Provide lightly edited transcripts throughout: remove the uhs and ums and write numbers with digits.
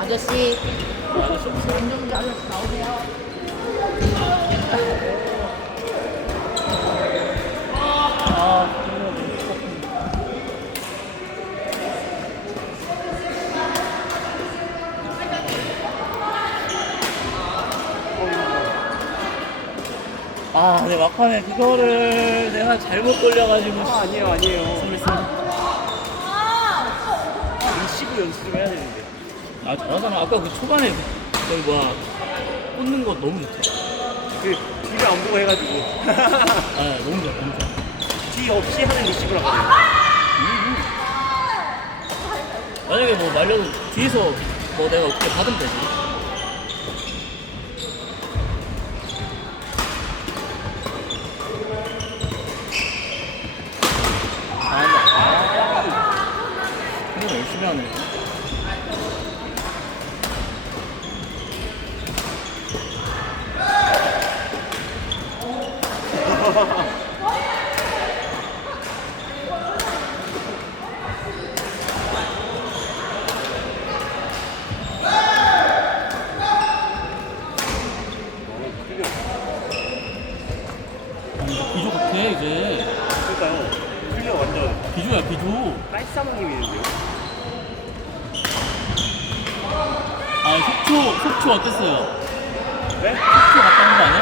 아저씨. 아저씨 없어. 안정주 아저씨 나오세요. 네, 막판에 그거를 내가 잘못 돌려가지고. 아니에요. 스미스. 리시브 연습 좀 해야 되는데. 잘하잖아. 아까 그 초반에 저기 뭐야 꽂는 거 너무 좋다. 그 뒤를 안 보고 해가지고. 너무 좋아, 너무 좋아. 뒤 없이 하는 리시브라고 해요. 만약에 뭐 말려도 뒤에서 뭐 내가 어떻게 받으면 되지. 근데 열심히 하네. 비조 같아 이제. 그러니까요. 풀려 완전 비조야 비조. 깔쌈님이는데요. 속초 어땠어요? 네? 속초 갔다 온 거 아니야?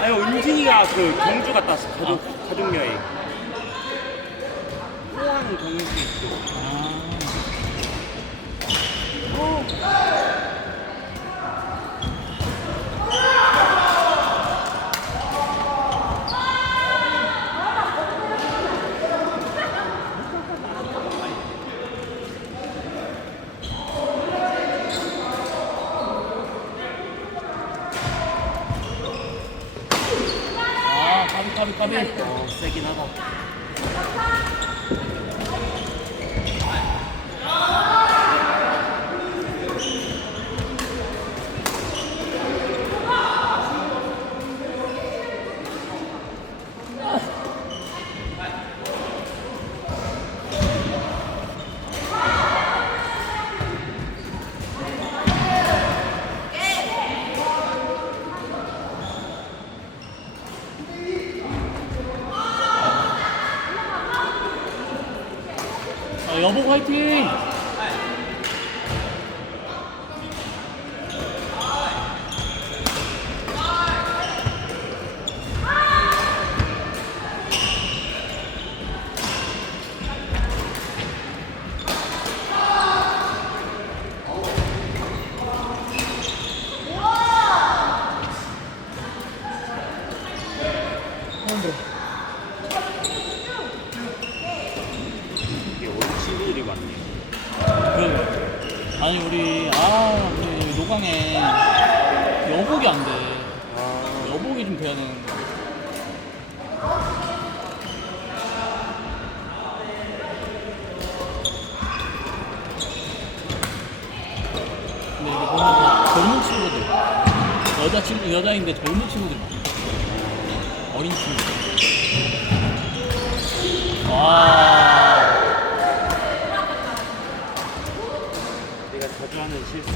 아니 은진이가 그 경주 갔다 왔어. 가족 여행. 포항 경주 있고. 까비. 세긴 하다. 여보 화이팅! 이게 어린 친구들이 많네요. 아니 우리 노강에 여복이 안 돼. 여복이 좀 돼야 되는데. 근데 이게 보면 다 젊은 친구들, 여자인데 젊은 친구들 많아. 어린 친구들. 내가 자주 하는 실수.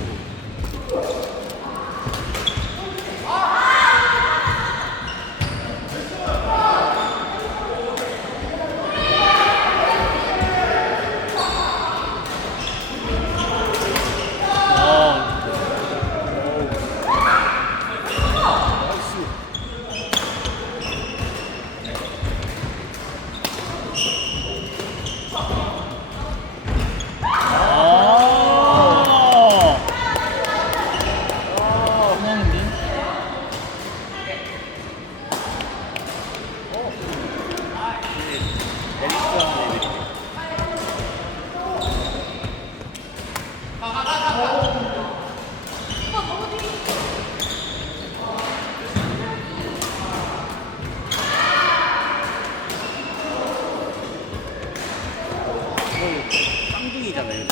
쌍둥이잖아요.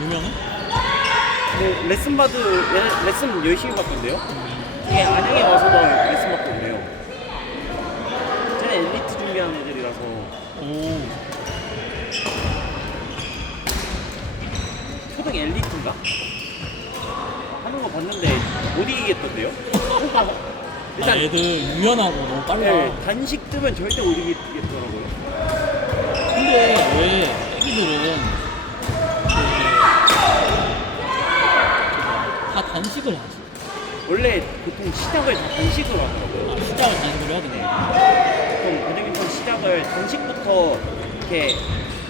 유명은? 네, 레슨 열심히 받던데요? 이게 안양에 와서도 레슨 받고 그래요. 쟤는 엘리트 준비하는 애들이라서. 오. 초등 엘리트인가? 봤는데 못 이기겠던데요? 일단 애들 유연하고 너무 빨라. 네, 단식 뜨면 절대 못 이기겠더라고요. 근데 왜 애기들은 다 단식을 하지? 원래 보통 시작을 다 단식으로 하더라고요. 아, 시작을 단식으로 해야 되네. 보통 배드민턴 시작을 단식부터 이렇게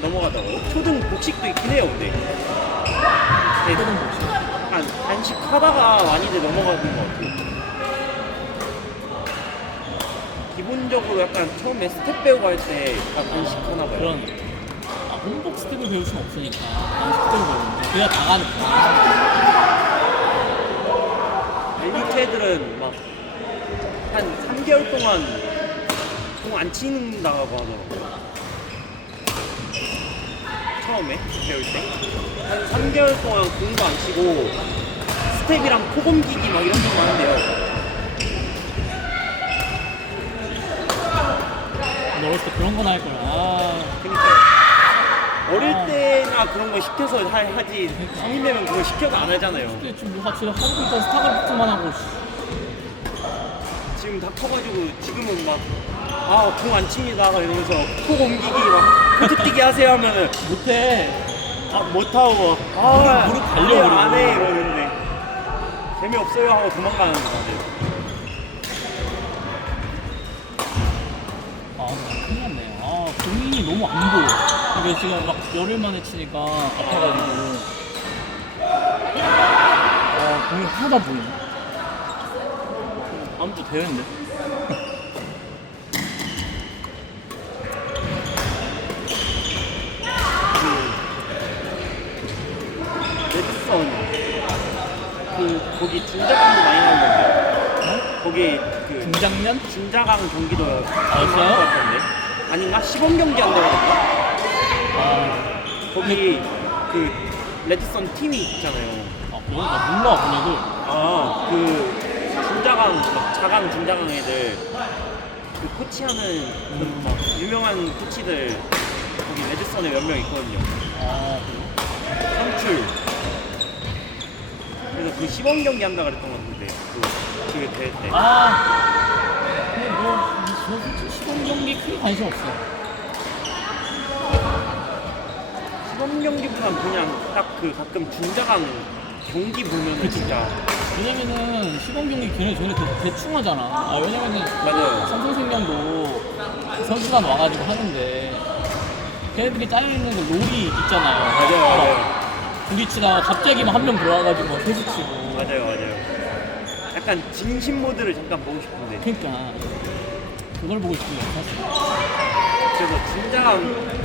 넘어가더라고요. 초등 복식도 있긴 해요, 근데. 네, 초등 복식. 약간 단식하다가 많이들 넘어가는 것 같아요. 기본적으로 약간 처음에 스텝 배우고 할 때 다 단식하나 봐요. 그런 혼복 스텝을 배울 수는 없으니까 단식 스텝을 배우는데 그냥 다 가는 거야. 엘리트 애들은 막 한 3개월 동안 공 안 친다고 하더라고요. 처음에 배울 때 한 3개월 동안 공도 안 치고 스텝이랑 포검기기 막 이런 거 하는데요. 어렸을 때 그런 거나 할 거야. 그러니까요. 어릴 때나 그런 거 시켜서 하지 성인 되면 그거 시켜도 안 하잖아요. 근데 지금 누가 지금 하고 있던 스타크래프트만 하고 지금 다 커가지고 지금은 막 공 안 칩니다 이러면서 콕 옮기기 막 코트 뛰기 하세요 하면은 못해. 못하고 무릎 갈려버리고. 안해 이러는데 재미없어요 하고 도망가는 거 같아요. 큰일 났네. 공이 너무 안 보여. 이게 지금 막 열흘 만에 치니까 아파가지고. 공이 하나도 안 보이네. 다음 주 대회인데. 레드선 거기 진자강도 많이 나오는데요. 거기 중장년? 진자강 경기도 있어요? 많은 것 같던데 아닌가? 시범 경기 한다고 그랬나? 거기 레드선 팀이 있잖아요. 그건 나 몰라, 걔네들. 진자강 자강 진자강 애들 코치하는 막 유명한 코치들 거기 레드선에 몇 명 있거든요. 선출. 그래서 그 시범 경기 한다 그랬던 것 같은데 그 대회 때. 근데 저 솔직히 시범 경기 크게 관심 없어. 시범 경기보단 그냥 딱 가끔 중자강 경기 보면은 진짜 왜냐면은 시범 경기 걔네 대충 하잖아. 왜냐면은 맞아요. 삼성생명도 선수단 와가지고 하는데 걔네들이 짜여있는 그 롤이 있잖아요. 맞아요. 둘이 치다가 갑자기 막 한 명 들어와가지고 막 셋이 치고. 맞아요. 약간 진심 모드를 잠깐 보고 싶은데. 그러니까 그걸 보고 싶은 거야 사실. 그래서 진자강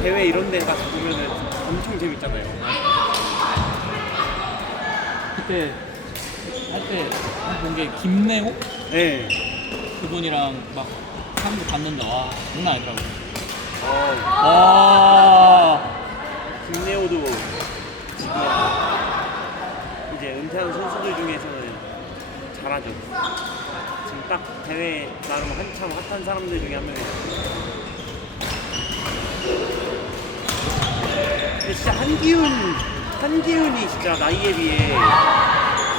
대회 이런 데 가서 보면은 엄청 재밌잖아요. 그때 할 때 본 게 김내호? 네. 그분이랑 막 사람들 봤는데 와 장난 아니더라고. 김내호도 지금 이제 은퇴한 선수들 중에서는 잘하죠. 지금 딱 대회 나름 한참 핫한 사람들 중에 한 명이에요. 근데 진짜 한기훈이 진짜 나이에 비해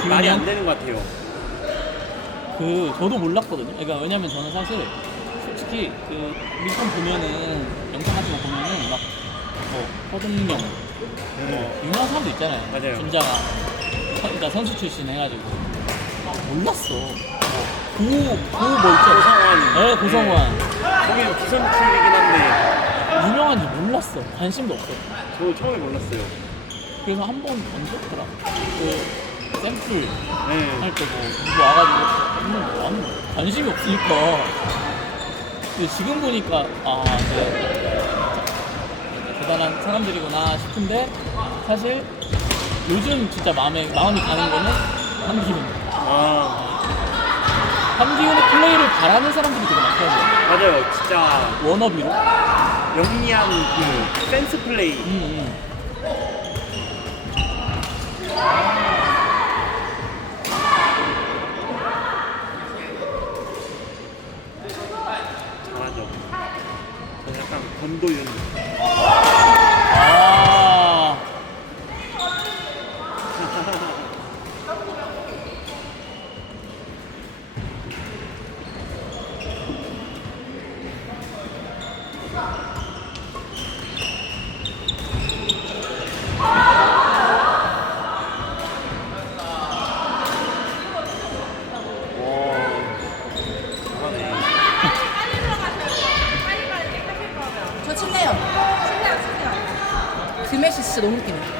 말이 안 되는 것 같아요. 저도 몰랐거든요. 그러니까 왜냐면 저는 사실 솔직히 밀건 보면은 영상 같은 거 보면은 막 허동영 유명한 사람도 있잖아요. 맞아요. 준자가 그러니까 선수 출신 해가지고 몰랐어. 뭐 있죠? 고성환. 네, 고성환. 거기는 기선출이긴 한데 유명한지 몰랐어. 관심도 없어. 저 처음에 몰랐어요. 그래서 한 번 던졌더라. 샘플 네. 할 때 누구 와가지고 아무 관심이 없으니까. 근데 지금 보니까 이제 대단한 사람들이구나 싶은데 사실 요즘 진짜 마음이 가는 거는 한기훈. 한기훈의 플레이를 바라는 사람들이 되게 많거든요. 맞아요. 진짜 워너비로. 영리한 센스 플레이. 잘하죠. 저는 약간 권도윤. 잘하네. 저 칠래요. 칠래요. 스매시 진짜 너무 웃기네.